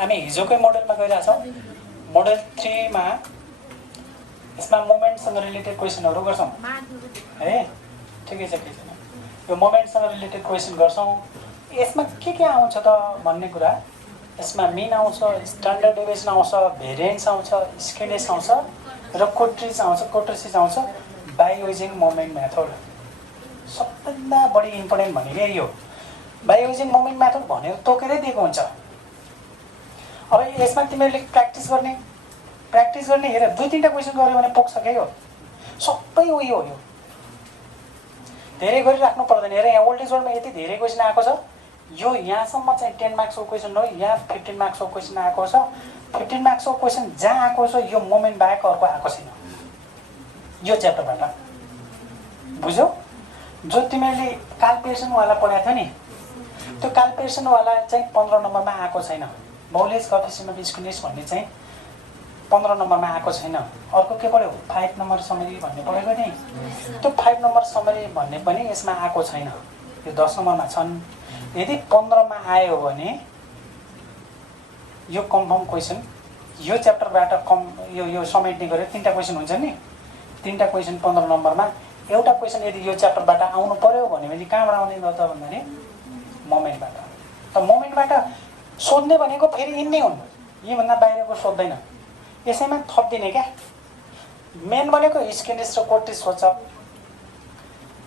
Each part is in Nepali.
हामी हिजोकै मोडलमा गइरहेछौँ। मोडल 3 मा यसमा मोमेन्टसँग रिलेटेड क्वेसनहरू गर्छौँ है। ठिकै छ के छैन, यो मोमेन्टसँग रिलेटेड क्वेसन गर्छौँ। यसमा के आउँछ त भन्ने कुरा, यसमा मिन आउँछ, स्ट्यान्डर्ड डेभिएसन आउँछ, भेरिएन्स आउँछ, स्क्युनेस आउँछ र कोट्रिसिस आउँछ, बाइवेजिङ मोमेन्ट मेथड। सबभन्दा बढी इम्पोर्टेन्ट भनेको यो बाइवेजिङ मोमेन्ट मेथड भनेर तोकेरै दिएको हुन्छ। अब यसमा तिमीहरूले प्र्याक्टिस गर्ने हेर 2-3टा क्वेसन गऱ्यो भने पुग्छ क्या। यो सबै उयो हो। यो धेरै गरिराख्नु पर्दैन। हेर यहाँ ओल्ड इज गोल्डमा यति धेरै क्वेसन आएको छ। यो यहाँसम्म चाहिँ 10 मार्क्सको क्वेसन हो, यहाँ 15 मार्क्सको क्वेसन आएको छ। 15 मार्क्सको क्वेसन जहाँ आएको छ यो मोमेन्ट बाहेक अर्को आएको छैन यो च्याप्टरबाट। बुझ्यौ? जो तिमीहरूले काल्कुलेसनवाला पढाएको थियो नि, त्यो काल्कुलेसनवाला चाहिँ 15 नम्बरमा आएको छैन। मौलेज कोएफिसिएन्ट अफ स्क्युनेस भन्ने चाहिँ 15 नम्बरमा आएको छैन। अर्को के पढ्यो? 5 नम्बर समरी भन्ने पढेको नि, त्यो 5 नम्बर समरी भन्ने पनि यसमा आएको छैन। यो 10 नम्बरमा छन्। यदि 15 मा आयो भने यो कन्फर्म क्वेसन यो च्याप्टरबाट यो समेट्ने गरे 3टा क्वेसन हुन्छ नि। 3टा क्वेसन 15 नम्बरमा, एउटा क्वेसन यदि यो च्याप्टरबाट आउनु पर्यो भनेपछि कहाँबाट आउने त भन्दाखेरि मोमेन्टबाट। त मोमेन्टबाट सोध्ने भनेको फेरि यिनै हुन्, यीभन्दा बाहिरको सोध्दैन। यसैमा थपिदिने क्या। मेन भनेको स्क्युनेस र कोट्रिस सोध्छ,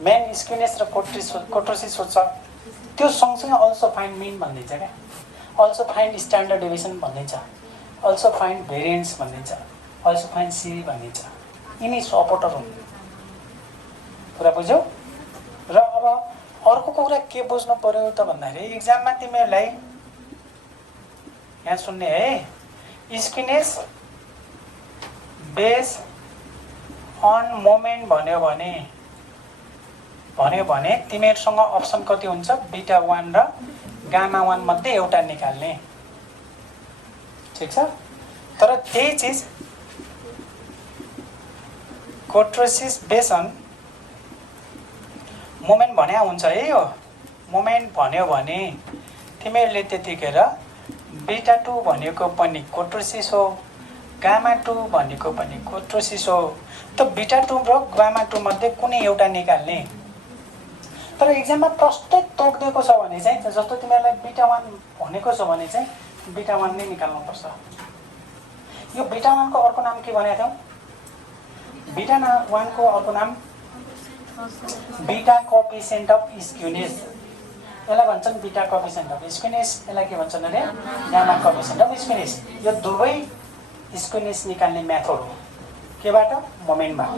मेन स्क्युनेस र कोट्रिसिस सोध्छ। त्यो सँगसँगै अल्सो फाइन्ड मिन भनिदिन्छ क्या, अल्सो फाइन्ड स्ट्यान्डर्ड डेभिएसन भनिदिन्छ, अल्सो फाइन्ड भेरिएन्स भनिदिन्छ, अल्सो फाइन्ड सिरी भनिदिन्छ। यिनी सपोर्टर हुन्। कुरा बुझ्यौ? र अब अर्को कुरा के बुझ्नु पर्यो त भन्दाखेरि इक्जाममा तिमीहरूलाई यहाँ सुन्ने है, स्क्युनेस बेस अन मोमेन्ट भन्यो भने तिमीहरूसँग अप्सन कति हुन्छ? बीटा 1 र गामा 1 मध्ये एउटा निकाल्ने। ठिक छ? तर त्यही चिज कोट्रिसिस बेस अन मोमेन्ट भन्या हुन्छ है। यो मोमेन्ट भन्यो भने तिमीहरूले त्यतिखेर बीटा 2 भनेको पनि कोट्रिसिस हो, गामा 2 भनेको पनि कोट्रिसिस हो। त बीटा 2 र गामा 2 मध्ये कुनै एउटा निकाल्ने। तर इक्जाममा प्रष्टै तोकिदिएको छ भने चाहिँ, जस्तो तिमीहरूलाई बीटा 1 भनेको छ भने चाहिँ बीटा 1 नै निकाल्नुपर्छ। यो बीटा 1 को अर्को नाम के भनेको थियौ? बीटा 1 को अर्को नाम बीटा कोएफिसिएन्ट अफ स्क्युनेस। यसलाई भन्छन् बीटा कोएफिसिएन्ट अफ स्क्युनेस, यसलाई के भन्छन् अरे गामा कोएफिसिएन्ट अफ स्क्युनेस। यो दुवै स्क्युनेस निकाल्ने मेथड हो। केबाट? मोमेन्टबाट।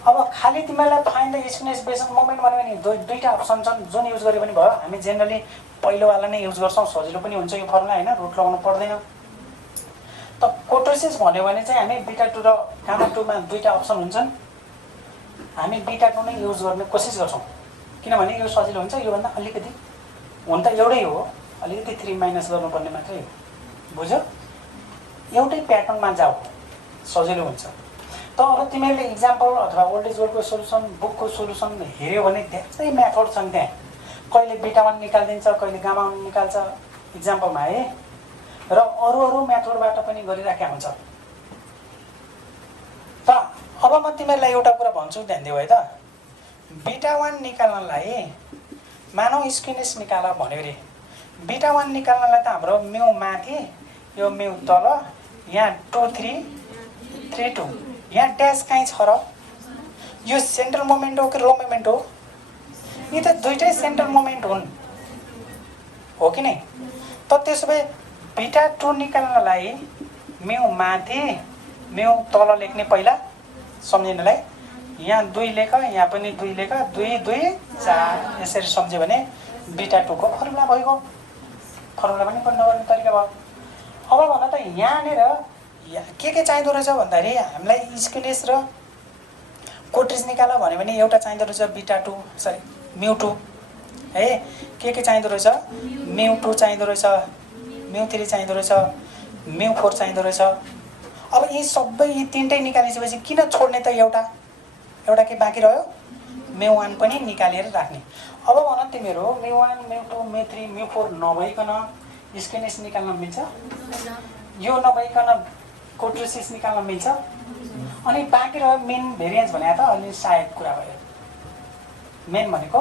अब खाली तिमीहरूलाई find the skewness base on moment भन्यो भने दुईटा अप्सन छन्, जुन युज गरे पनि भयो। हामी जेनरली पहिलोवाला नै युज गर्छौँ, सजिलो पनि हुन्छ यो फर्मुला हैन, रुट लगाउनु पर्दैन। त कोट्रिसिस भन्यो भने चाहिँ हामी बीटा 2 र गामा 2 मा दुईटा अप्सन हुन्छन्। हामी बीटा 2 नै युज गर्ने कोसिस गर्छौँ, किनभने यो सजिलो हुन्छ। योभन्दा अलिकति हुन त एउटै हो, अलिकति 3 माइनस गर्नुपर्ने मात्रै हो। बुझ्यो? एउटै प्याटर्नमा जाऊ, सजिलो हुन्छ। त अब तिमीहरूले इक्जाम्पल अथवा ओल्ड इज गोल्डको सोल्युसन, बुकको सोल्युसन हेऱ्यो भने धेरै मेथड छन् त्यहाँ। कहिले बीटा 1 निकालिदिन्छ, कहिले गामा 1 निकाल्छ इक्जाम्पलमा है। र अरू मेथडबाट पनि गरिराखेको हुन्छ। त अब म तिमीहरूलाई एउटा कुरा भन्छु, ध्यान दिऊ है त। बीटा 1 निकाल्नलाई मानौ स्क्युनेस निकाल भन्यो अरे। बीटा 1 निकाल्नलाई त हाम्रो म्यू माथि, यो म्यू तल, यहाँ 2 3 3 2, यहाँ ड्यास कहीँ छ र? यो सेन्ट्रल मोमेन्ट हो कि रो मोमेन्ट हो? यी त दुईटै सेन्ट्रल मोमेन्ट हुन्, हो कि नै? त त्यसो भए बीटा 2 निकाल्नलाई म्यू माथि म्यू तल लेख्ने पहिला सम्झिनलाई। यहाँ 2 लेख, यहाँ पनि 2 लेख, 2 2 4 यसरी सम्झ्यो भने बीटा 2 को फर्मुला भइगयो। फर्मुला पनि पढ्न पर्ने तरिका भयो। अब भन त यहाँनिर के चाहिँदो रहेछ भन्दाखेरि हामीलाई स्क्युनेस र कोट्रिस निकाल भन्यो भने एउटा चाहिँदो रहेछ बीटा 2 सरी म्यू 2 है। के चाहिँदो रहेछ? म्यू 2 चाहिँदो रहेछ, म्यू 3 चाहिँदो रहेछ, म्यू 4 चाहिँदो रहेछ। अब यी सबै यी तीनटै निकालिसकेपछि किन छोड्ने त? एउटा के बाँकी रह्यो? म्यू 1 पनि निकालेर राख्ने। अब भन तिमीहरू म्यू 1 म्यू 2 म्यू 3 म्यू 4 नभइकन स्क्विनेस निकाल्न मिल्छ? यो नभइकन कोट्रोसिस निकाल्न मिल्छ? अनि बाँकी रह्यो मेन भेरिएन्स भने त अलि सायद कुरा भयो। मेन भनेको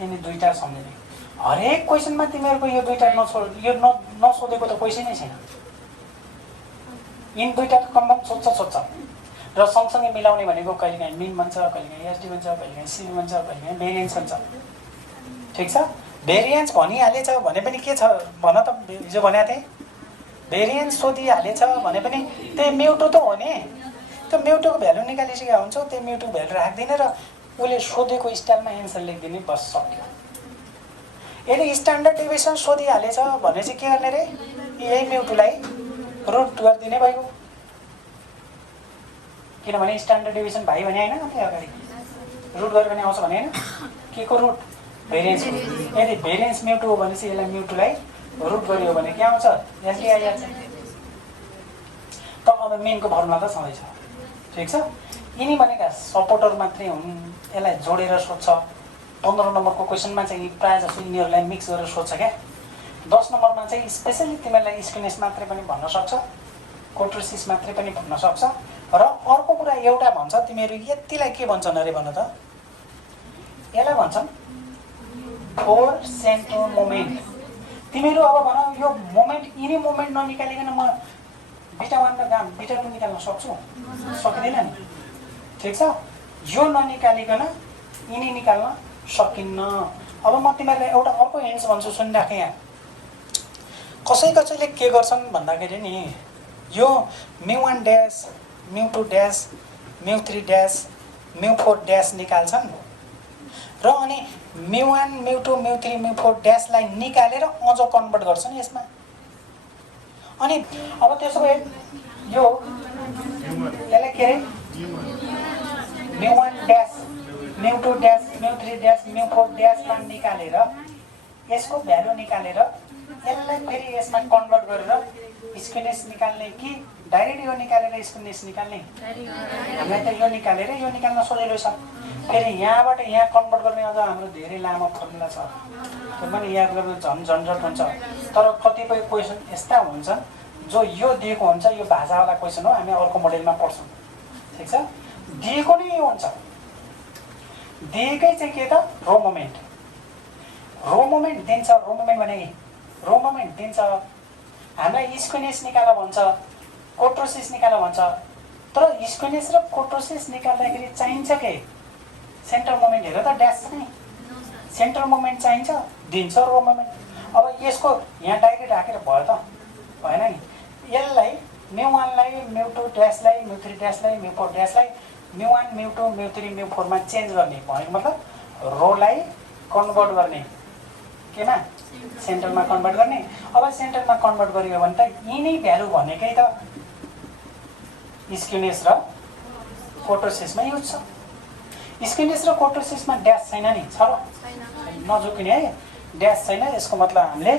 यिनी दुईटा सम्झिने। हरेक क्वेसनमा तिमीहरूको यो दुईटा नसोधेको त क्वेसनै छैन। यिन दुईटा कन्फर्म सोध्छ र सँगसँगै मिलाउने भनेको कहिलेकाहीँ मिन भन्छ, कहिलेकाहीँ एसडी भन्छ, कहिलेकाहीँ सिबी भन्छ, कहिलेकाहीँ भेरिएन्स भन्छ। ठिक छ, भेरिएन्स भनिहालेछ भने पनि के छ भन त? हिजो भनेको थिएँ भेरिएन्स सोधिहालेछ भने पनि त्यही म्युटो त हो नि। त्यो म्युटोको भ्यालु निकालिसकेका हुन्छ, त्यही म्युटोको भ्यालु राख्दिने र उसले सोधेको स्टाइलमा एन्सर लेखिदिने, बस सक्यो। यदि स्ट्यान्डर्ड डेभिएसन सोधिहालेछ भने चाहिँ के गर्ने रे? यही म्युटोलाई रुट गरिदिने भइगयो। किनभने स्ट्यान्डर्ड डेभिएसन भाइ भने होइन, अन्त अगाडि रुट गरेर पनि आउँछ भने होइन, के को रुट? भेरिएन्स। यदि भेरिएन्स म्युटो हो भने चाहिँ यसलाई म्युटोलाई रुट गरियो भने के आउँछ? एसडी आइहाल्छ। त अब मेनको फर्मुला त छँदैछ। ठिक छ, यिनी भनेका सपोर्टर मात्रै हुन्, यसलाई जोडेर सोध्छ। 15 नम्बरको क्वेसनमा चाहिँ प्रायः जस्तो यिनीहरूलाई मिक्स गरेर सोध्छ क्या। 10 नम्बरमा चाहिँ स्पेसली तिमीहरूलाई स्क्विनेस मात्रै पनि भन्न सक्छ, कोट्रोसिस मात्रै पनि भन्न सक्छ। र अर्को कुरा एउटा भन्छ, तिमीहरू यतिलाई के भन्छन् अरे भन त? यसलाई भन्छन् फोर सेन्टर मोमेन्ट। तिमीहरू अब भन यो मोमेन्ट, यिनी मोमेन्ट ननिकालिकन म बिटा 1 र बिटा 2 निकाल्न सक्छु? सकिँदैन नि। ठिक छ, यो ननिकालिकन यिनी निकाल्न सकिन्न। अब म तिमीहरूलाई एउटा अर्को हिन्ट्स भन्छु, सुनिराख। यहाँ कसैले के गर्छन् भन्दाखेरि नि यो μ1 ड्यास, μ2 ड्यास, μ3 ड्यास, μ4 ड्यास निकाल्छन् र अनि μ1, μ2, μ3, μ4 ड्यासलाई निकालेर अझ कन्भर्ट गर्छन् यसमा। अनि अब त्यसो भए यो यसलाई के अरे μ1 ड्यास, μ2 ड्यास, μ3 ड्यास, μ4 ड्यासमा निकालेर यसको भ्यालु निकालेर यसलाई फेरि यसमा कन्भर्ट गरेर स्क्विनेस निकाल्ने कि डाइरेक्ट यो निकालेर स्क्विनेस निकाल्ने? हामीलाई त यो निकालेर यो निकाल्न सजिलो छ। फेरि यहाँबाट यहाँ कन्भर्ट गर्ने अझ हाम्रो धेरै लामो फर्मुला छ, त्यो पनि याद गर्न झन्झट हुन्छ। तर कतिपय क्वेसन यस्ता हुन्छन् जो यो दिएको हुन्छ, यो भाषावाला क्वेसन हो, हामी अर्को मोडेलमा पढ्छौँ। ठिक छ, दिएको नै यो हुन्छ। दिएकै चाहिँ के त? रो मोमेन्ट। रो मोमेन्ट दिन्छ, रो मोमेन्ट भने रो मोमेन्ट दिन्छ। हामीलाई स्क्विनेस निकाल भन्छ, कोट्रोसिस निकाल भन्छ। तर स्क्विनेस र कोट्रोसिस निकाल्दाखेरि चाहिन्छ के? Centre moment. हेर त ड्यास नै सेन्टर मोमेन्ट चाहिन्छ, दिन्छ रो मोमेन्ट। अब यसको यहाँ डाइरेक्ट राखेर भयो त भएन नि। यसलाई μ1 लाई, μ2 ड्यासलाई, μ3 ड्यासलाई, μ4 ड्यासलाई μ1, μ2, μ3, μ4 मा चेन्ज गर्ने भनेको मतलब रोलाई कन्भर्ट गर्ने केमा? सेन्टरमा कन्भर्ट गर्ने। अब सेन्टरमा कन्भर्ट गरियो भने त यिनै भ्यालु भनेकै त स्क्विनेस र कोट्रोसिसमा युज छ। स्क्विनेस र कोट्रोसिसमा ड्यास छैन नि, छ र? नझुकिने है, ड्यास छैन। यसको मतलब हामीले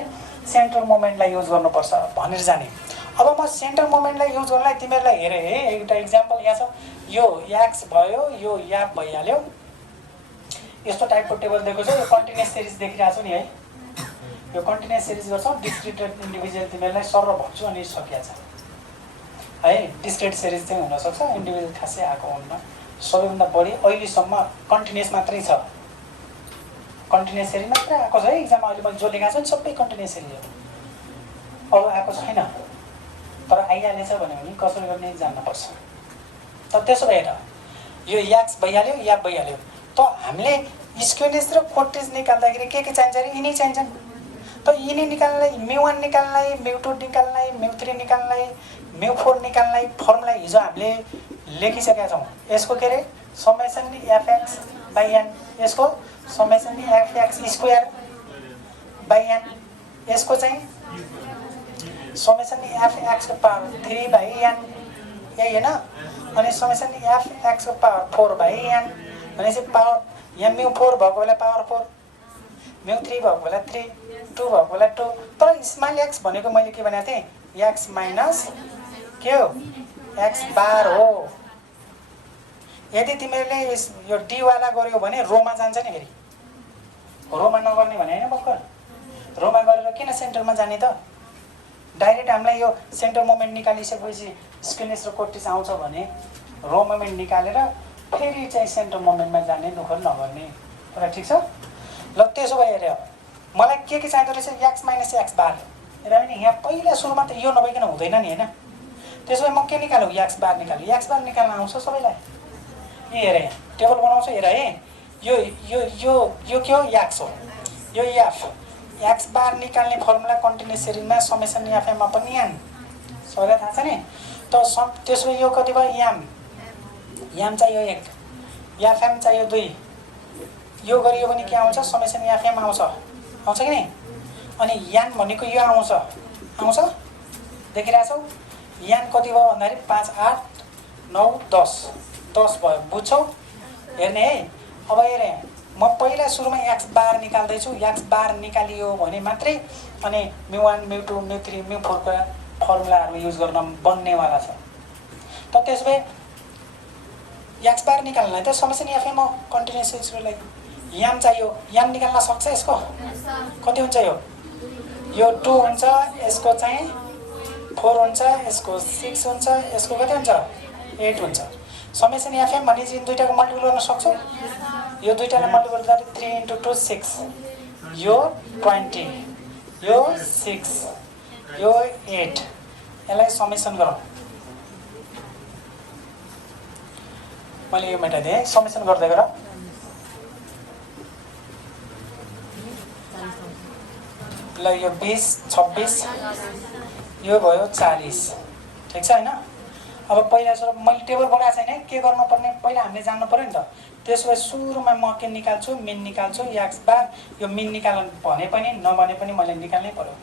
सेन्टर मोमेन्टलाई युज गर्नुपर्छ भनेर जाने। अब म सेन्टर मोमेन्टलाई युज गर्नलाई तिमीहरूलाई हेरे है, एउटा इक्जाम्पल यहाँ छ। यो एक्स भयो, यो याप भइहाल्यो। यस्तो टाइपको टेबल दिएको छ, यो कन्टिन्युअस सिरिज देखिरहेको छु नि है। यो कन्टिन्युअस सिरिज गर्छ, डिस्क्रिट र इन्डिभिजुअल तिमीहरूलाई सर भन्छु अनि सकिया छ है। डिस्क्रिट सिरिज चाहिँ हुनसक्छ, इन्डिभिजुअल खासै आएको हुन्न। सबैभन्दा बढी अहिलेसम्म कन्टिन्युअस मात्रै छ, कन्टिन्युअस सिरिज मात्रै आएको छ है इक्जाममा। अहिले मैले जो लेखाएको छु नि सबै कन्टिन्युअस सिरिज हो, अरू आएको छैन। तर आइहालेछ भने कसरी गर्ने जान्नुपर्छ। त त्यसो भएर यो एक्स भइहाल्यो, याप भइहाल्यो। त हामीले स्क्विनेस र कोट्रोसिस निकाल्दाखेरि के चाहिन्छ अरे? यिनी चाहिन्छन्। त यिनी निकाल्नलाई, μ1 निकाल्नलाई, μ2 निकाल्नलाई, μ3 निकाल्नलाई, μ4 निकाल्नलाई फर्मुला हिजो हामीले लेखिसकेका छौँ। यसको के अरे? समेसन एफएक्स बाई एन, यसको summation F X square by N, यसको चाहिँ समेसन एफएक्सको पावर 3 बाई एन, यही होइन? अनि समेसन एफएक्सको पावर 4 बाई एन भनेपछि पावर यहाँ μ4 भएको बेला पावर 4, μ3 भएको बेला 3, 2 भएको बेला 2। तर स्मल एक्स भनेको मैले के भनेको थिएँ? एक्स माइनस के हो? एक्स बार हो। यदि तिमीहरूले यो डीवाला गर्यो भने रोमा जान्छ नि। फेरि रोमा नगर्ने भने होइन भर्खर, रोमा गरेर किन सेन्टरमा जाने त? डाइरेक्ट हामीलाई यो सेन्टर मोमेन्ट निकालिसकेपछि स्क्विनेस र कोट्टिस आउँछ भने रो मोमेन्ट निकालेर फेरि चाहिँ सेन्टर मोमेन्टमा जाने दुःख नगर्ने कुरा ठिक छ। ल त्यसो भए हेऱ्यो मलाई के चाहिँदो रहेछ एक्स माइनस एक्स बार हेर भने यहाँ पहिला सुरुमा त यो नभइकन हुँदैन नि होइन। त्यसो भए म के निकालौँ एक्स बार निकाल्छु। एक्स बार निकाल्न आउँछ सबैलाई। ए हेर यहाँ टेबल बनाउँछु हेर है यो यो यो यो के हो एक्स हो यो एफ एक्स बार निकाल्ने फर्मुला कन्टिन्युस सिरिजमा समेसन एफएम अपन याम सबैलाई थाहा छ नि। त त्यसो भए यो कति भयो याम याम चाहियो 1 एफएम चाहियो 2 यो गरियो भने के आउँछ समेसन एफएम आउँछ कि नि। अनि यान भनेको यो आउँछ देखिरहेछौ यान कति भयो भन्दाखेरि 5 8 9 10 भयो बुझ्छौ हेर्ने है। अब हेरे म पहिला सुरुमा एक्स बार निकाल्दैछु एक्स बार निकालियो भने मात्रै अनि μ1 μ2 μ3 μ4 को फर्मुलाहरू युज गर्न बन्नेवाला छ। त त्यसो भए एक्स बार निकाल्नलाई त समेसन एफएम हो कन्टिन्युस सिरिजलाई याम चाहियो याम निकाल्न सक्छ यसको कति हुन्छ यो 2 हुन्छ यसको चाहिँ 4 हुन्छ यसको 6 हुन्छ यसको कति हुन्छ 8 हुन्छ। समेसन एफएम भने चाहिँ दुईटाको मल्टिपल गर्न सक्छौ यो दुईटालाई मल्टिपल गर्दा 3 × 2 6 यो 20 यो 6 यो 8 यसलाई समेसन गरौँ। मैले यो मेटाइदिएँ समेसन गर्दै गर ल यो 20 26 यो भयो 40 ठिक छ हैन। अब पहिला सुरु मैले टेबल बनाएको छैन के गर्नुपर्ने पहिला हामीले जान्नु पर्यो नि त। त्यसो भए सुरुमा म के निकाल्छु मिन निकाल्छु एक्स बार यो मिन निकाल्न भने पनि नभने पनि मैले निकाल्नै पर्यो।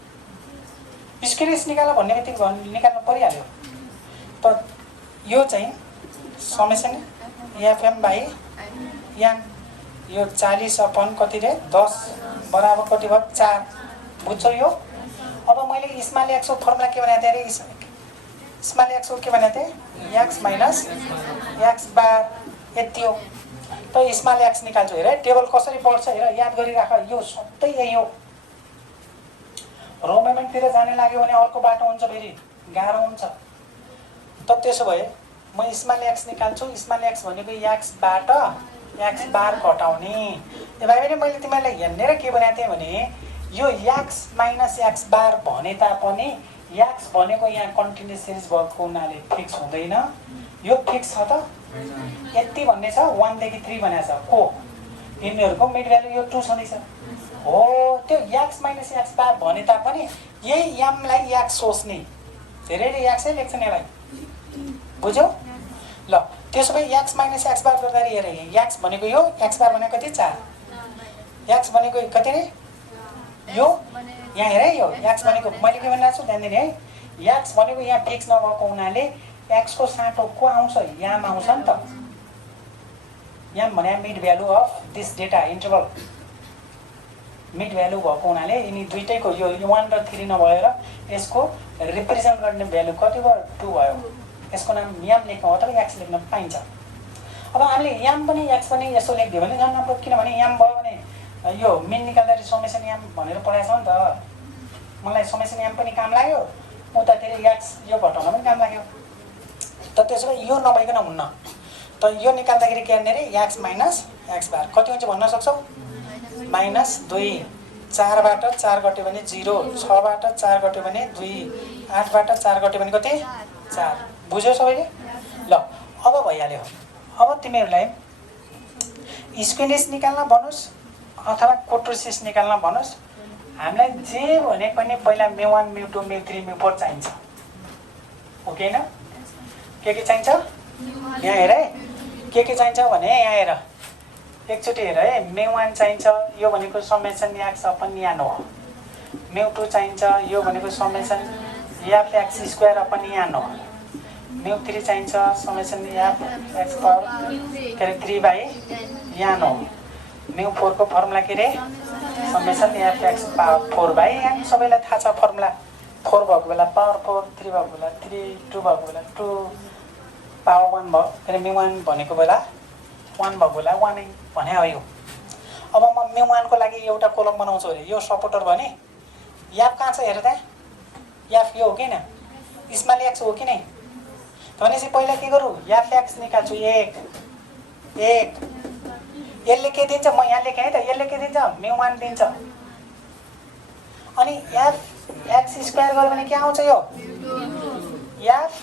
स्क्विनेस निकाल्न भन्ने बित्तिकै निकाल्नु परिहाल्यो। त यो चाहिँ समेसन एफएम बाई यान यो 40 अपन कति रे 10 बराबर कति भयो 4 बुझ्छौ यो। अब मैले स्मल एक्स को फर्मुला के बनाएको थिएँ अरे स्मल एक्स को के बनाएको थिएँ एक्स माइनस एक्स बार यति हो। त स्मल एक्स निकाल्छु हेर टेबल कसरी पढ्छ हेर याद गरिराख यो सबै यही हो। रो मोमेन्टतिर जाने लाग्यो भने अर्को बाटो हुन्छ फेरि गाह्रो हुन्छ। त त्यसो भए म स्मल एक्स निकाल्छु स्मल एक्स भनेको एक्सबाट एक्स बार घटाउने। ए भाइ बहिनी मैले तिमीलाई हेर्ने र के बनाएको थिएँ भने यो एक्स माइनस एक्स बार भने तापनि एक्स भनेको यहाँ कन्टिन्युस सिरिज भएको हुनाले फिक्स हुँदैन यो फिक्स छ त यति भन्ने छ 1 देखि 3 भनेको छ को यिनीहरूको मिड भ्यालु यो 2 छँदैछ हो। त्यो एक्स माइनस एक्स बार भने तापनि यही एमलाई एक्स सोच्ने धेरैले एक्सै लेख्छन् यसलाई बुझ्यौ। ल त्यसो भए एक्स माइनस एक्स बार गर्दाखेरि हेर एक्स भनेको यो एक्स बार भनेको कति 4 एक्स भनेको कति रे यो यहाँ हेर यो एक्स भनेको मैले के भनिरहेको छु ध्यान दिने है एक्स भनेको यहाँ फिक्स नभएको हुनाले एक्स को साटो को आउँछ याम आउँछ नि त। याम भने mid value of this data interval mid value भएको हुनाले यिनी दुईटैको यो 1 र 3 नभएर यसको रिप्रेजेन्ट गर्ने भ्यालु कति भयो 2 भयो। यसको नाम याम लेख्नु अथवा एक्स लेख्न पाइन्छ। अब हामीले याम पनि एक्स पनि यसो लेखिदियो भने झन् राम्रो किनभने याम भयो भने यो मिन निकाल्दाखेरि समेसन याम भनेर पढाएको छ नि त। मलाई समेसन याम पनि काम लाग्यो उतातिर एक्स यो घटाउन पनि काम लाग्यो। त त्यसो भए यो नभइकन हुन्न। त यो निकाल्दाखेरि के गर्ने रे एक्स माइनस एक्स बार कति हुन्छ भन्न सक्छौ -2 4 बाट 4 घट्यो भने 0 6 बाट 4 घट्यो भने 2 8 बाट 4 घट्यो भने कति 4 बुझ्यौ सबैले। ल अब भइहाल्यो। अब तिमीहरूलाई स्क्विनेस निकाल्न भनुस् अथवा कोट्रोसिस निकाल्न भनुस् हामीलाई जे भने पनि पहिला μ1 μ2 μ3 μ4 चाहिन्छ हो कि हैन। के चाहिन्छ यहाँ हेर है के चाहिन्छ भने यहाँ हेर एकचोटि हेर है μ1 चाहिन्छ यो भनेको समेसन एक्स अपन यान हो। μ2 चाहिन्छ यो भनेको summation F x square upon यान हो। μ3 चाहिन्छ समेसन एफ एक्स पावर के अरे 3 बाई यान हो। μ4 को फर्मुला के रे summation F x power 4 by यान सबैलाई थाहा छ फर्मुला 4 भएको बेला पावर 4 3 भएको बेला 3 2 भएको बेला 2 पावर 1 भयो के अरे μ1 भनेको बेला 1 भएको बेला 1 नै भने हो यो। अब म μ1 को लागि एउटा कोलम बनाउँछु अरे यो सपोर्टर भने याप कहाँ छ हेर त एफ यो हो कि होइन, स्मल एक्स हो कि नै? भनेपछि पहिला के गरौँ, एफ एक्स निकाल्छु 1 1। यसले के दिन्छ, म यहाँ लेखेँ है त, यसले के दिन्छ, μ1 दिन्छ। अनि एफ एक्स स्क्वायर गऱ्यो भने के आउँछ, यो एफ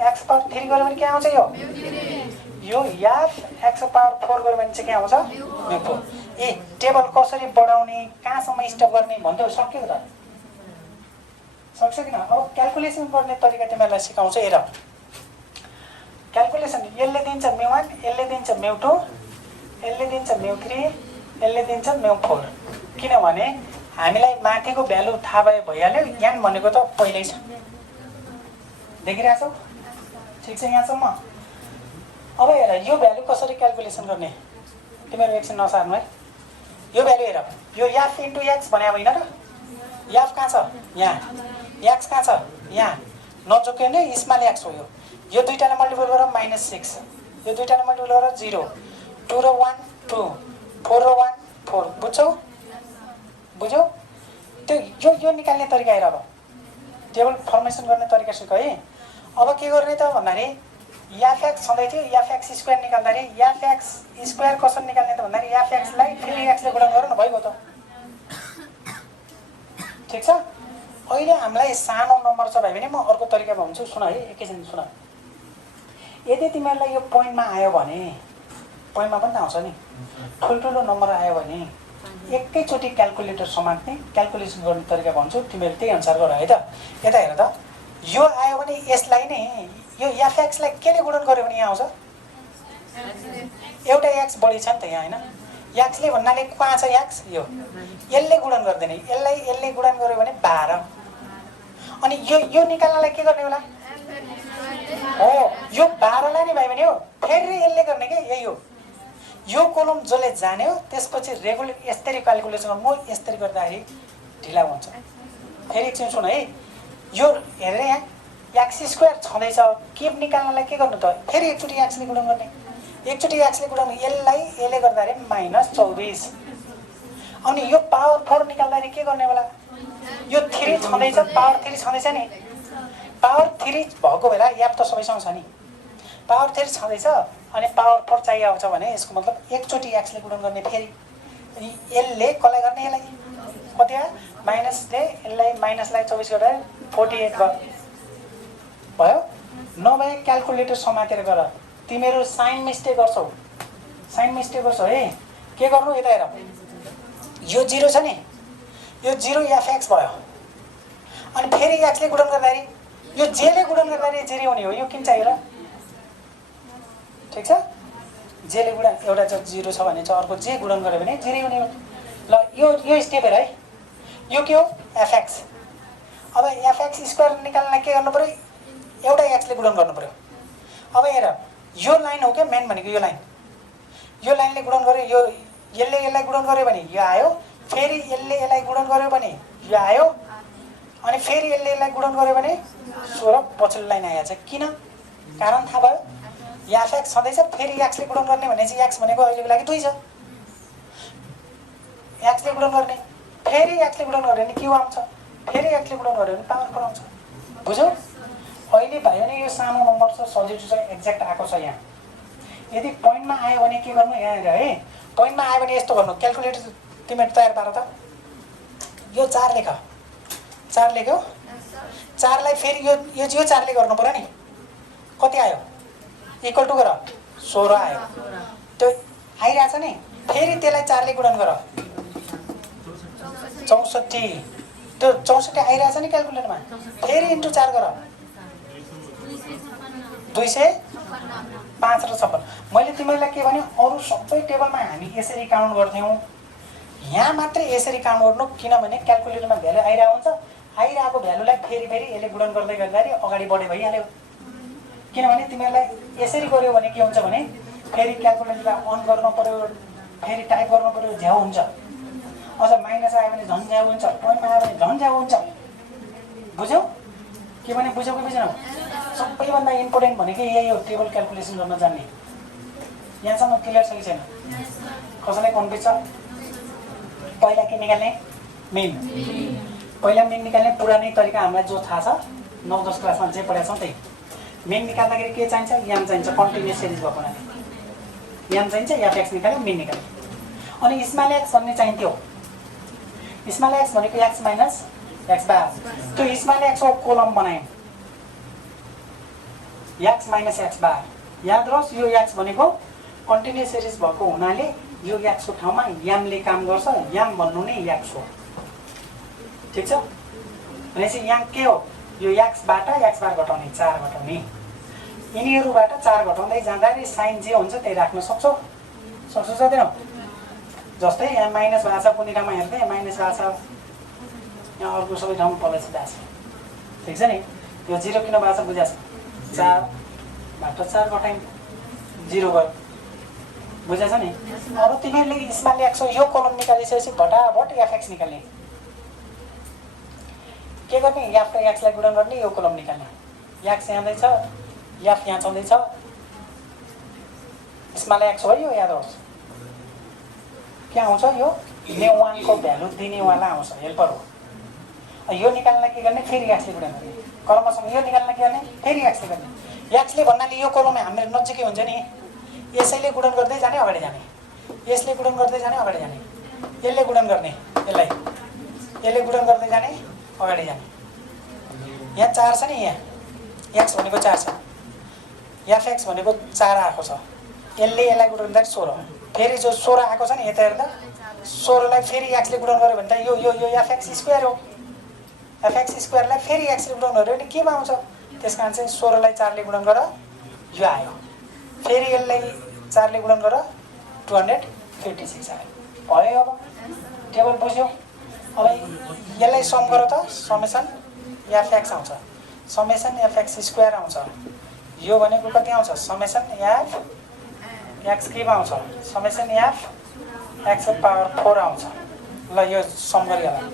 एक्स पावर 3 गऱ्यो भने के आउँछ, यो एफ एक्स पावर 4 गऱ्यो भने चाहिँ के आउँछ, μ4। ए टेबल कसरी बढाउने, कहाँसम्म स्टप गर्ने भन्दै सक्यो त, सक्छ किन? अब क्याल्कुलेसन गर्ने तरिका तिमीहरूलाई सिकाउँछु। हेर क्याल्कुलेसन, यसले दिन्छ μ1, यसले दिन्छ μ2, यसले दिन्छ μ3, यसले दिन्छ μ4। किनभने हामीलाई माथिको भ्यालु थाहा भए भइहाल्यो, यहाँ भनेको त पहिल्यै छ, देखिरहेछौ? ठिक छ यहाँसम्म? अब हेर यो भ्यालु कसरी क्याल्कुलेसन गर्ने, तिमीहरू एकछिन नसार्नु है। यो भ्यालु हेर, यो एफ इन्टु एक्स भने होइन र, एफ कहाँ छ, यहाँ, एक्स कहाँ छ, यहाँ, नजोक्यो भने स्मल एक्स हो। यो दुईटालाई मल्टिपल गरेर -6, यो दुईटालाई मल्टिपल गरेर 0, 2 र 1 2, 4 र 1 4। बुझ्छौ? बुझ्यौ? त्यो यो निकाल्ने तरिका हेर। अब टेबल फर्मेसन गर्ने तरिका सिक है। अब के गर्ने त भन्दाखेरि एफ एक्स छँदै थियो, एफ एक्स स्क्वायर निकाल्दाखेरि एफ एक्स स्क्वायर कसरी निकाल्ने त भन्दाखेरि एफ एक्सलाई 3x ले गुणन गरेर न भइगयो त। ठिक छ? अहिले हामीलाई सानो नम्बर छ भने म अर्को तरिकामा भन्छु, सुन है, एकैछिन सुन। यदि तिमीहरूलाई यो पोइन्टमा आयो भने, पोइन्टमा पनि त आउँछ नि, ठुल्ठुलो नम्बर आयो भने एकैचोटि क्याल्कुलेटर समात्ने, क्याल्कुलेसन गर्ने तरिका भन्छु, तिमीहरू त्यही अनुसार गर है त। यता हेर त, यो आयो भने यसलाई नै, यो एफ एक्सलाई केले गुणन गर्यो भने यहाँ आउँछ, एउटा एक्स बढी छ नि त यहाँ, होइन? एक्सले भन्नाले कहाँ छ एक्स, यसले गुणन गर्दैन, यसले गुणन गर्यो भने 12। अनि यो निकाल्नलाई के गर्ने होला, हो यो 12लाई नै भयो भने हो फेरि यसले गर्ने के, यही हो। यो कोलम जसले जान्यो त्यसपछि रेगुलर यसरी क्याल्कुलेसन गर्नु, म यसरी गर्दाखेरि ढिला हुन्छ। फेरि एकछिन सुन है, यो हेरेर यहाँ एक्स स्क्वायर छँदैछ, क्युब निकाल्नलाई के गर्नु त, फेरि एकचोटि एक्सले गुणन गर्ने, एकचोटि एक्सले गुणन, यसले गर्दाखेरि -24। अनि यो पावर 4 निकाल्दाखेरि के गर्ने होला, यो 3 छँदैछ, पावर 3 छँदैछ नि, पावर 3 भएको बेला एफ त सबैसँग छ नि, पावर 3 छँदैछ अनि पावर 4 चाहिए आउँछ भने यसको मतलब एकचोटि एक्सले गुणन गर्ने, फेरि अनि यसले कसलाई गर्ने, यसलाई कति आयो माइनसले, यसलाई माइनसलाई 24 गरेर 48 भयो। नभए क्याल्कुलेटर समातेर गर, तिमीहरू साइन मिस्टेक गर्छौ, साइन मिस्टेक गर्छौ है। के गर्नु, यता हेर, यो 0 छ नि, यो 0 एफ एक्स भयो। अनि फेरि एक्सले गुणन गर्दाखेरि यो जेले गुणन गर्दाखेरि जेरी हुने हो, यो किन चाहियो र? ठिक छ? जेले गुणन, एउटा चाहिँ 0 छ भने चाहिँ अर्को जे गुणन गर्यो भने जेरी हुने हो। ल यो स्टेप हेर है, यो के हो, एफ एक्स। अब एफ एक्स स्क्वायर निकाल्न के गर्नु पर्यो, एउटा एक्सले गुणन गर्नु पर्यो। अब हेर, यो लाइन हो क्या मेन भनेको, यो लाइन, यो लाइनले गुणन गर्यो, यो यसले यसलाई गुणन गर्यो भने यो आयो, फेरि यसले यसलाई गुणन गर्यो भने यो आयो, अनि फेरि यसले यसलाई गुणन गर्यो भने 16 पछिल्लो लाइन आइहाल्छ। किन? कारण थाहा भयो, एफ एक्स छँदैछ, फेरि एक्सले गुणन गर्ने भने चाहिँ एक्स भनेको अहिलेको लागि 2 छ, एक्सले गुणन गर्ने, फेरि एक्सले गुणन गर्यो भने क्यू आउँछ, फेरि एक्सले गुणन गर्यो भने पावर 4 आउँछ। बुझ्यौ? अहिले भयो भने यो सानो नम्बर छ, सजिलो छ, एक्ज्याक्ट आएको छ यहाँ। यदि पोइन्टमा आयो भने के गर्नु, यहाँ हेर है, पोइन्टमा आयो भने यस्तो गर्नु, क्याल्कुलेटर तिमीहरू तयार पार त। यो 4 लेख, 4 लेख्यो, 4लाई फेरि यो 4ले गर्नु पर्यो नि, कति आयो, इक्वल टु गर 16 आयो, त्यो आइरहेछ नि, फेरि त्यसलाई 4ले गुणन गर 64, त्यो 64 आइरहेछ नि क्याल्कुलेटरमा, फेरि इन्टु 4 गर 205 र 56। मैले तिमीहरूलाई के भने, अरू सबै टेबलमा हामी यसरी काउन्ट गर्थ्यौँ, यहाँ मात्रै यसरी काउन्ट गर्नु, किनभने क्याल्कुलेटरमा भ्यालु आइरहेको हुन्छ, आइरहेको भ्यालुलाई फेरि यसले गुणन गर्दै गर्दाखेरि अगाडि बढ्दै भइहाल्यो। किनभने तिमीहरूलाई यसरी गर्यो भने के हुन्छ भने फेरि क्याल्कुलेटरलाई अन गर्नु पर्यो, फेरि टाइप गर्नु पर्यो, झ्याउ हुन्छ। अझ माइनस आयो भने झन् झ्याउ हुन्छ, पोइन्टमा आयो भने झन् झ्याउ हुन्छ। बुझ्यौ? के भने बुझ्यौ कि बुझेनौ? सबैभन्दा इम्पोर्टेन्ट भनेको यही हो, टेबल क्याल्कुलेसन गर्न जान्ने। यहाँसम्म क्लियर छ कि छैन? कसैलाई कन्फ्युज छ? पहिला के निकाल्ने, मिन, पहिला मेन निकाल्ने पुरानै तरिका हामीलाई जो थाहा छ 9-10 क्लासमा जे पढाएको छौँ त्यही। मेन निकाल्दाखेरि के चाहिन्छ? याम चाहिन्छ, कन्टिन्युस सिरिज भएको हुनाले याम चाहिन्छ। एफएक्स निकाल्यो, मेन निकाल्यो। अनि स्मल एक्स भन्ने चाहिन्थ्यो। स्मल एक्स भनेको एक्स माइनस एक्स बार। त्यो स्मल एक्सको कोलम बनायौँ, एक्स माइनस एक्स बार। याद रहोस्, यो एक्स भनेको कन्टिन्युस सिरिज भएको हुनाले यो एक्सको ठाउँमा यामले काम गर्छ। याम भन्नु नै एक्स हो, ठिक छ? भनेपछि यहाँ के हो? यो एक्सबाट एक्स बार घटाउने, 4 घटाउने। यिनीहरूबाट 4 घटाउँदै जाँदाखेरि साइन जे हुन्छ त्यही राख्न सक्छौ सक्दैनौ? जस्तै यहाँ माइनस भएको छ, कुनै ठाउँमा हेर्दै माइनस भएको छ, यहाँ अर्को सबै ठाउँमा प्लस भएको छ, ठिक छ नि? यो 0 किन भएको छ बुझाएको छ? 4बाट 4 घटायौँ, 0 भयो, बुझाएको छ नि? अब तिमीहरूले स्मल एक्स यो कोलम निकालिसकेपछि भटाभट एफएक्स निकाल्ने। के गर्ने? एफ र एक्सलाई गुणन गर्ने, यो कोलम निकाल्ने। एक्स यहाँ छ, एफ यहाँ छँदैछ, स्मल एक्स हो यो, याद होस्। के आउँछ? यो ने1 को भ्यालु दिनेवाला आउँछ, हेल्पर हो। यो निकाल्न के गर्ने? फेरि एक्सले गुणन गर्ने। कलमसँग यो निकाल्न के गर्ने? फेरि एक्सले गर्ने। एक्सले भन्नाले यो कोलम हाम्रो नजिकै हुन्छ नि, यसैले गुणन गर्दै जाने, अगाडि जाने, यसले गुणन गर्दै जाने, अगाडि जाने, यसले गुणन गर्ने, यसलाई यसले गुणन गर्दै जाने, अगाडि जाने। यहाँ 4 छ नि, यहाँ एक्स भनेको 4 छ, एफएक्स भनेको 4 आएको छ, यसले यसलाई गुणन गर्दा 16। फेरि जो 16 आएको छ नि, यता हेर्दा 16लाई फेरि एक्सले गुणन गर्यो भने त यो यो यो एफएक्स स्क्वायर हो। एफएक्स स्क्वायरलाई फेरि एक्सले गुणन गर्यो भने केमा आउँछ? त्यस कारण चाहिँ 16लाई 4ले गुणन गर, यो आयो। फेरि यसलाई 4ले गुणन गर, 256 आयो। भयो। अब टेबल बुझ्यो? अब यसलाई सम गर त, समेसन एफएक्स आउँछ, समेसन एफएक्स स्क्वायर आउँछ। यो भनेको कति आउँछ? समेसन एफ एक्स केमा आउँछ? समेसन एफ एक्स पावर 4 आउँछ। ल यो सम गरिहाल।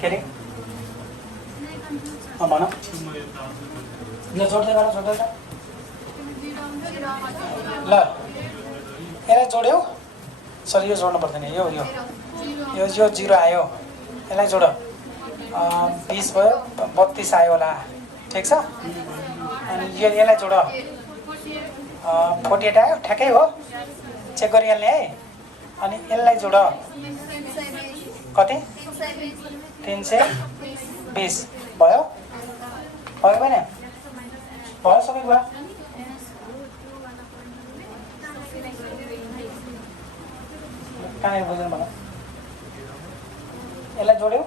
के अरे? भन। ल जोड्दै गर, जोड्दै गर। ल यसलाई जोड्यौ, सरी यो जोड्नु पर्दैन, यो यो यो यो 0 आयो, यसलाई जोड, 20 भयो, 32 आयो होला, ठिक छ? अनि यसलाई जोड, 48 आयो, ठ्याक्कै हो, चेक गरिहाल्ने है। अनि यसलाई जोड, कति? 320 भयो, भयो भएन? भयो, सबै भयो। कहाँनिर बुझ्नु मलाई? यसलाई जोड्यो,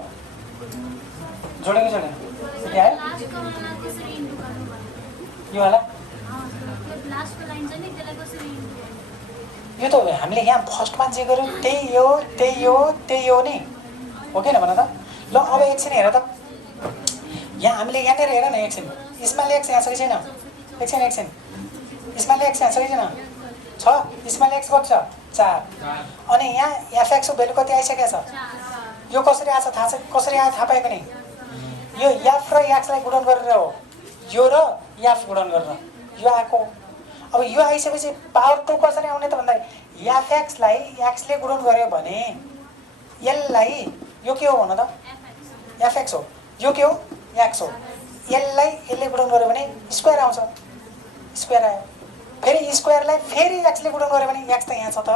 जोडेको जोडेन? यति आयो यो वाला? यो त हामीले यहाँ फर्स्टमा जे गर्यौँ त्यही हो, त्यही हो, त्यही हो नि, हो कि भन त? ल अब एकछिन हेर त, यहाँ हामीले यहाँनिर हेर न, एकछिन स्मल एक्स यहाँ छ कि छैन? एकछिन स्मल एक्स यहाँ छ कि छैन? छ। स्मल एक्स कति छ? 4। अनि यहाँ एफएक्सको भ्यालु कति आइसकेको छ? यो कसरी आएको छ थाहा छ? कसरी आयो थाहा पायो कि नि? यो एफ र एक्सलाई गुणन गरेर हो, यो र एफ गुणन गरेर यो आएको। अब यो आइसकेपछि पावर 2 कसरी आउने त भन्दाखेरि एफएक्सलाई एक्सले गुणन गर्यो भने यसलाई, यो के हो भन त? एफएक्स हो, यो के हो? एक्स हो। यसलाई यसले गुणन गर्यो भने स्क्वायर आउँछ, स्क्वायर आयो। फेरि स्क्वायरलाई फेरि एक्सले गुणन गर्यो भने एक्स त यहाँ छ त।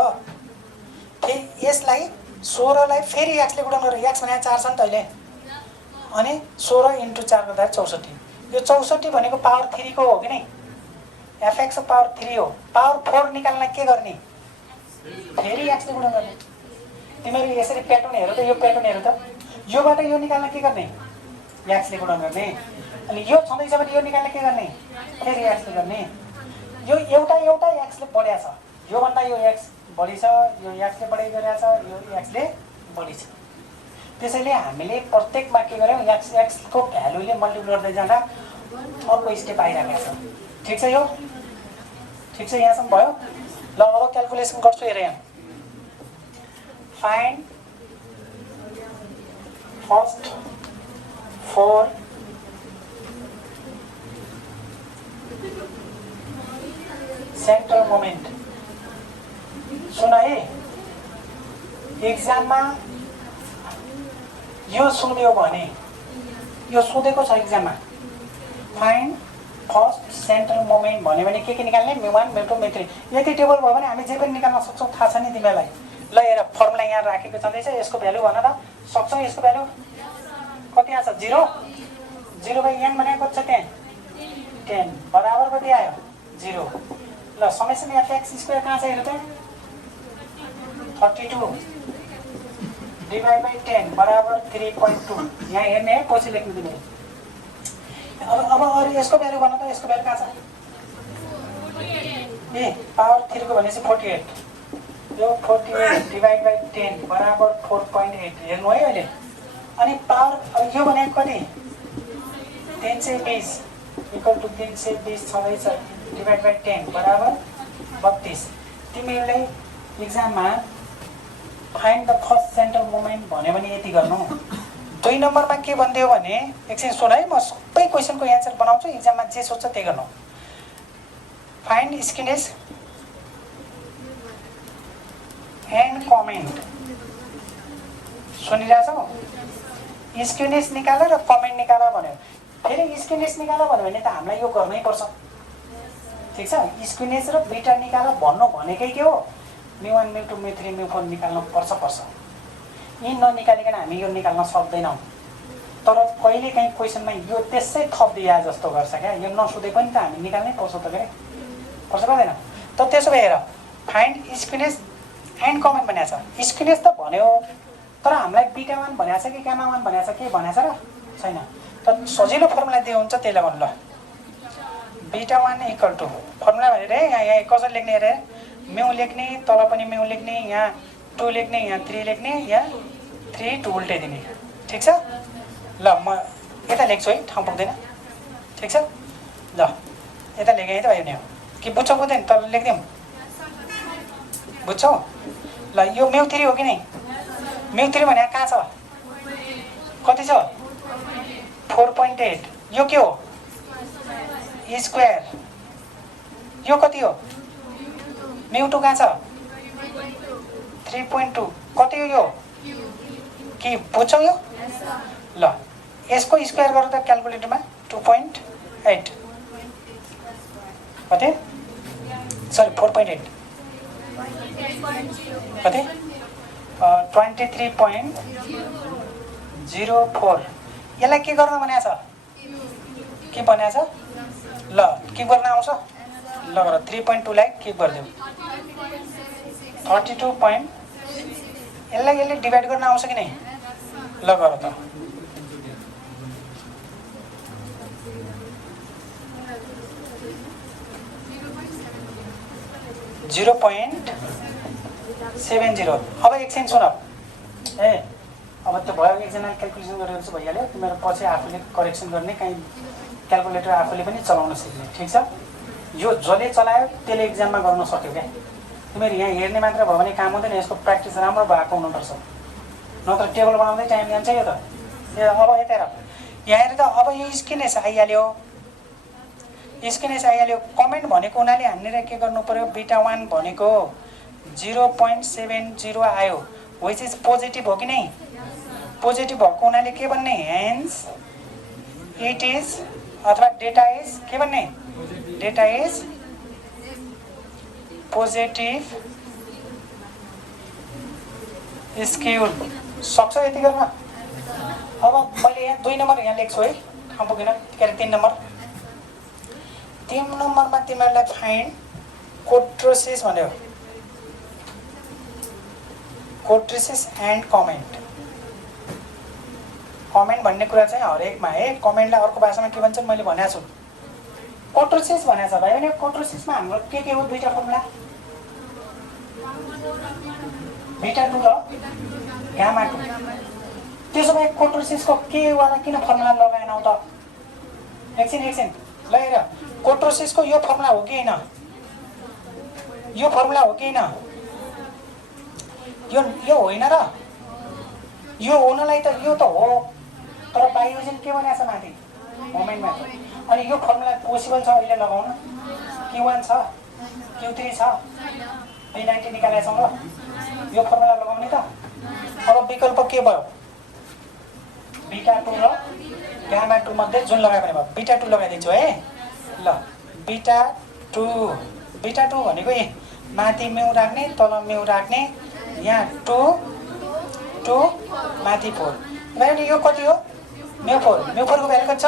फेरि यसलाई 16लाई फेरि एक्सले गुणन गर्यो, एक्स भने 4 छ नि त अहिले, अनि 16 × 4 गर्दा 64। यो 64 भनेको पावर 3 को हो कि नि? एफएक्स पावर 3 हो। पावर 4 निकाल्न के गर्ने? फेरि एक्सले गुणन गर्ने। तिमीहरू यसरी प्याटर्न हेर त, यो प्याटर्न हेर त, योबाट यो निकाल्न के गर्ने? एक्सले गुणन गर्ने। अनि यो छँदैछ भने यो निकाल्न के गर्ने? फेरि एक्सले गर्ने। यो एउटा एक्सले बढ्या छ, योभन्दा यो एक्स बढी छ, यो एक्सले बढाइ गरेको छ, यो एक्सले बढी छ। त्यसैले हामीले प्रत्येकमा के गर्यौँ? एक्सको भ्यालुले मल्टिप्लाई गर्दै जाँदा अर्को स्टेप आइरहेको छ, ठिक छ? यो ठिक छ? यहाँसम्म भयो? ल अब क्यालकुलेसन गर्छु, हेर यहाँ। Find first 4 6 central moment. सुन है, एक्जाममा यो सोध्यो भने, यो सोधेको छ एक्जाममा, फाइन्ड फर्स्ट सेन्ट्रल मोमेन्ट भन्यो भने के निकाल्ने, μ1 μ2 μ3। यति टेबल भयो भने हामी जे पनि निकाल्न सक्छौँ, थाहा छ नि तिमीलाई। ल हेर, फर्मुला यहाँ राखेको छँदैछ, यसको भ्यालु भन त, सक्छौ? यसको भ्यालु कति आछ? 0 0/n भनेको छ त्यहाँ 10 बराबर कति आयो? 0। ल समेसन fx स्क्वायर कहाँ छ हेर त, 32 डिभाइड बाई 10 बराबर 3.2। यहाँ हेर्ने है, पछि लेख्नु तिमीले। अब अरू यसको भ्यालु भन त, यसको भ्यालु कहाँ छ? ए पावर 3 को भनेपछि 48। यो 48 डिभाइड बाई 10 बराबर 4.8। हेर्नु है अहिले। अनि पावर यो भनेको कति? 320 इक्वल टु 320 छँदैछ डिभाइड बाई 10 बराबर 32। तिमीहरूले एक्जाममा find the first central moment भन्यो भने यति गर्नु। 2 नम्बरमा के भन्दियो भने, एकछिन सुन है, म सबै क्वेसनको एन्सर बनाउँछु, एक्जाममा जे सोध्छ त्यही गर्नु। Find skewness and comment. सुनिरहेछौ? स्किनेस निकाल र कमेन्ट निकाल भन्यो। फेरि स्किनेस निकाल भन्यो भने त हामीलाई यो गर्नै पर्छ, ठिक छ? स्किनेस र बिटा निकाल भन्नु भनेकै के हो? μ1 μ2 μ3 μ4 निकाल्नु पर्छ। यी ननिकालिकन हामी यो निकाल्न सक्दैनौँ। तर कहिलेकाहीँ क्वेसनमा यो त्यसै थपिदिए जस्तो गर्छ क्या, यो नसोधे पनि त हामी निकाल्नै पर्छ त के, पर्छ पर्दैन? त त्यसो भए हेर, फाइन्ड स्किनेस एन्ड कमेन्ट भनेको छ। स्किनेस त भन्यो, तर हामीलाई बिटा 1 भनेको छ कि गामा 1 भनेको छ, के भनेको छ र छैन? त सजिलो फर्मुला दिए हुन्छ, त्यसलाई भन्नु। ल बिटा 1 इक्वल टु फर्मुला भनेर यहाँ कसरी लेख्ने अरे, म्यू लेख्ने, तल पनि म्यू लेख्ने, यहाँ 2 लेख्ने, यहाँ 3 लेख्ने, यहाँ 3 2 उल्टै दिने, ठिक छ? ल म यता लेख्छु है, ठाउँ पुग्दैन, ठिक छ? ल यता लेखेँ है त, होइन कि बुझ्छौ बुझ्दैन? तल लेखिदिउँ, बुझ्छौ? ल यो म्यू 3 हो कि नै? म्यू 3 भने कहाँ छ? कति छ? 4.8। यो के हो? स्क्वायर। यो कति हो? म्यू 2 कहाँ छ? 3.2। कति हो यो? के बुझ्छौ यो? ल यसको स्क्वायर गर त क्याल्कुलेटरमा, 2.8 कति? सरी 4.8 कति? 23.04। यसलाई के गर्न भनेको छ? के भनेको छ? ल के गर्न आउँछ? ल गर 3.2 लाई के गरिदेऊ, 32. यसले डिभाइड गर्न आउँछ कि नै? ल गर त। .70। अब एकछिन सुन ए, अब त्यो भयो, एकजनाले क्याल्कुलेसन गरेर चाहिँ भइहाल्यो। तिमीहरू पछि आफूले करेक्सन गर्ने, कहीँ क्याल्कुलेटर आफूले पनि चलाउन सिक्ने, ठिक छ? यो जसले चलायो त्यसले एक्जाममा गर्न सक्यो क्या। तिमीहरू यहाँ हेर्ने मात्र भयो भने काम हुँदैन, यसको प्र्याक्टिस राम्रो भएको हुनुपर्छ, नत्र टेबल बनाउँदै टाइम जान्छ यो त। अब यता हेर, यहाँ हेर त, अब यो स्किनेस आइहाल्यो, स्किनेस आइहाल्यो। कमेन्ट भनेको हुनाले हामीले के गर्नु पर्यो? बिटा 1 भनेको 0.70 आयो, विच इज पोजिटिभ हो कि नै? पोजिटिभ भएको हुनाले के भन्ने? हेन्स इट इज, अथवा डेटा इज के भन्ने? Data is positive skewed. सक्छ यति गर्न? अब मैले यहाँ 2 नम्बर यहाँ लेख्छु है, ठाउँ पुगेन, के अरे 3 नम्बर। 3 नम्बरमा तिमीहरूलाई फाइन्ड कोट्रोसिस भन्यो, कोट्रोसिस एन्ड कमेन्ट। कमेन्ट भन्ने कुरा चाहिँ हरेकमा है, कमेन्टलाई अर्को भाषामा के भन्छन् मैले भनेको छु। कोट्रोसिस भनेको छ भाइ, भने कोट्रोसिसमा हाम्रो के हो? 2टा फर्मुला, बिटा 2 र गामा 2। त्यसो भए कोट्रोसिसको के वाला किन फर्मुला लगाएनौ त? एकछिन ल हेर, कोट्रोसिसको यो फर्मुला हो कि होइन? यो फर्मुला हो कि होइन? यो होइन र? यो हुनलाई त यो त हो, तर बायोजन के भनेको छ माथि? मोमेन्टमा। अनि यो फर्मुला पोसिबल छ अहिले लगाउन? Q1 छ, Q3 छ P90 निकालेका छौँ र यो फर्मुला लगाउने त अब विकल्प के भयो बीटा 2 र गामा 2 मध्ये जुन लगायो भने भयो बीटा 2 लगाइदिन्छु है ल बीटा 2 भनेको यी माथि म्यू राख्ने तल म्यू राख्ने यहाँ 2 माथि 4 भने यो कति हो म्यू 4 को भ्यालु कति छ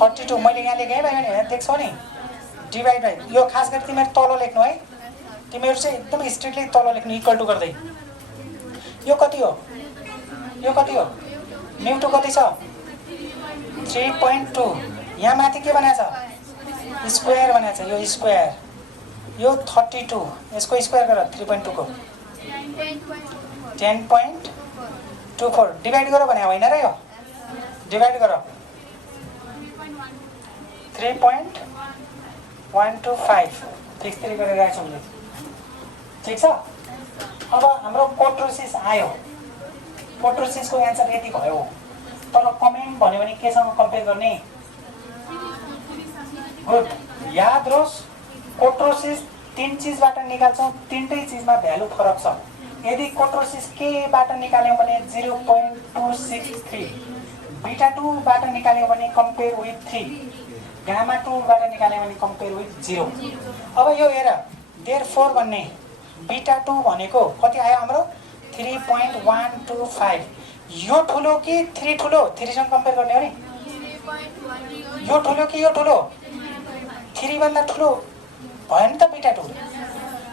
32 मैले यहाँ लेखेँ भाइ भने देख्छौ नि डिभाइड बाइ यो खास गरी तिमीहरू तल लेख्नु है तिमीहरू चाहिँ एकदमै स्ट्रिक्टली तल लेख्नु इक्वल टु गर्दै यो कति हो म्यू 2 कति छ 3.2 यहाँ माथि के भनेको छ स्क्वायर भनेको छ यो स्क्वायर यो 32 यसको स्क्वायर गर 3.2 को 10.24 डिभाइड गर भने होइन र यो डिभाइड गर 3.125 फिक्स 3 गरेर राख्छौँ हामीले ठीक छ अब हाम्रो कोट्रोसिस आयो कोट्रोसिसको एन्सर यति भयो तर कमेन्ट भन्यो भने केसँग कम्पेयर गर्ने गुड याद रोस् कोट्रोसिस तीन चीजबाट निकाल्छौँ तीनटै चीजमा भ्यालु फरक छ यदि कोट्रोसिस केबाट निकाल्यौँ भने 0.263 बीटा 2 बाट निकाल्यौँ भने कम्पेयर विथ 3 गामा 2 बाट निकाल्यौँ भने कम्पेयर विथ 0 अब यो हेर देयरफोर भन्ने बीटा 2 भनेको कति आयो हाम्रो 3.125 यो ठुलो कि 3 ठुलो 3 सँग कम्पेयर गर्ने हो नि यो ठुलो कि यो ठुलो 3 भन्दा ठुलो भयो नि त बीटा 2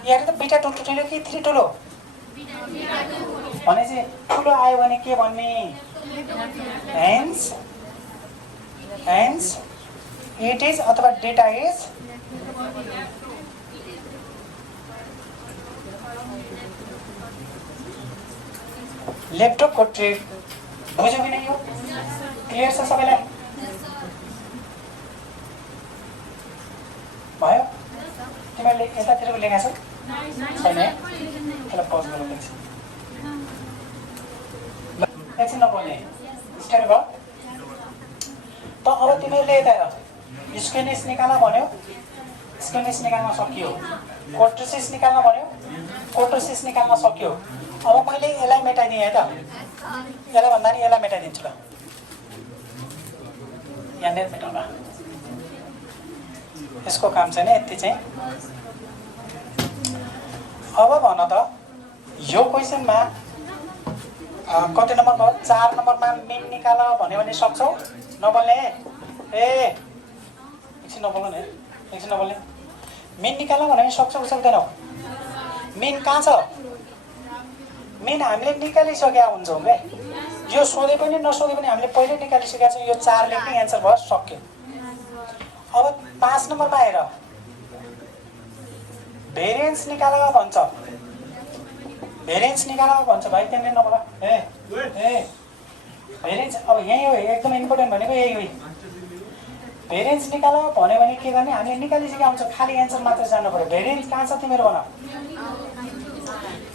यहाँ त बीटा 2 ठुलो कि 3 ठुलो भनेपछि ठुलो आयो भने के भन्ने हेन्स इट इज अथवा डेटा इज लेप्टोकोट्रिक बुझ्यो कि नै यो क्लियर छ सबैलाई भयो तिमीहरूले यतातिरको लेखा छौ छैन त्यसलाई पज गरेर लेख्छ एकछिन नबोल्ने स्टार्ट भयो त अब तिमीहरूले यता स्क्वेनिस निकाल्न भन्यो स्क्वेनिस निकाल्न सकियो कोट्रोसिस निकाल्न भन्यो कोट्रोसिस निकाल्न सक्यो अब मैले यसलाई मेटाइदिएँ है त यसलाई भन्दा नि यसलाई मेटाइदिन्छु ल यहाँनिर मेटाउला यसको काम छैन यति चाहिँ अब भन त यो क्वेसनमा कति नम्बर भयो 4 नम्बरमा मिन निकाल भन्यो भने सक्छौ नबोल्ने ए एकछिन नबोल्ने मिन निकाल भन्यो भने सक्छौ कि सक्दैनौ मिन कहाँ छ मिन हामीले निकालिसकेका हुन्छौँ के यो सोधे पनि नसोधे पनि हामीले पहिले निकालिसकेका छौँ यो 4 लेख्ने एन्सर भयो सक्यो अब 5 नम्बरमा आएर भेरिएन्स निकाल भन्छ भाइ त्यहाँले नबोला ए भेरिएन्स अब यही हो एकदम इम्पोर्टेन्ट भनेको यही हो भेरिएन्स निकाल भन्यो भने के गर्ने हामीले निकालिसकेका हुन्छौँ खाली एन्सर मात्र जान्नु पर्यो भेरिएन्स कहाँ छ तिम्रो भन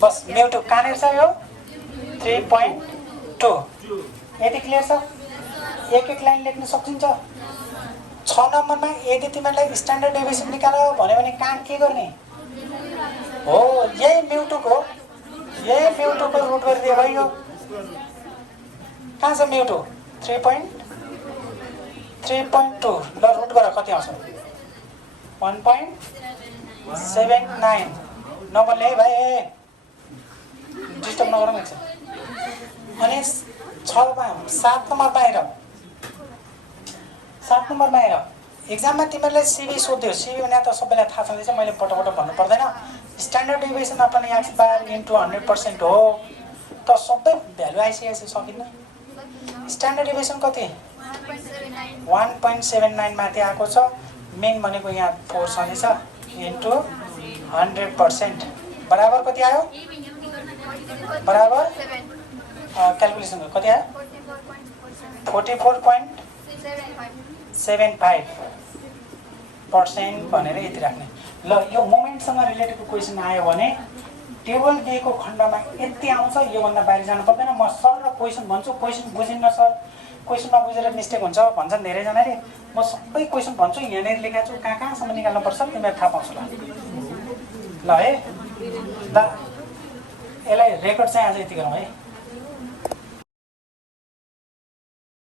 बस म्यू2 कहाँनिर छ यो 3.2 यति क्लियर छ एक लाइन लेख्न सकिन्छ 6 नम्बरमा यदि तिमीलाई स्ट्यान्डर्ड डेभिएसन निकाल भन्यो भने कहाँ के गर्ने हो यही म्यू2 को रुट गरिदियो भाइ यो कहाँ छ म्यू2 3.2 ल रुट गर कति आउँछ 1.79 नबोल्ने है भाइ डिस्टर्ब नगरौँ एकछिन अनि 7 नम्बरमा आएर एक्जाममा तिमीहरूलाई सिबी सोध्यो सिबी भने त सबैलाई थाहा छँदैछ मैले पटपट भन्नु पर्दैन स्ट्यान्डर्ड डेभिएसन अपन एक्स बार इन्टु 100% हो त सबै भ्यालु आइसकेपछि सकिन्न स्ट्यान्डर्ड डेभिएसन कति 1.79 माथि आएको छ मेन भनेको यहाँ 4 छँदैछ इन्टु 100% बराबर कति आयो बराबर क्यालकुलेसन कति आयो 44.75% भनेर यति राख्ने ल यो मोमेन्टसँग रिलेटेडको क्वेसन आयो भने टेबल दिएको खण्डमा यति आउँछ, योभन्दा बाहिर जानु पर्दैन। म सर र क्वेसन भन्छु, क्वेसन बुझिन्न सर, क्वेसन नबुझेर मिस्टेक हुन्छ भन्छन् धेरैजनाले। म सबै क्वेसन भन्छु, यहाँनिर लेखाएको छु, कहाँसम्म निकाल्नुपर्छ तिमीलाई थाहा पाउँछ ल है। ल यसलाई रेकर्ड चाहिँ आज यति गरौँ है।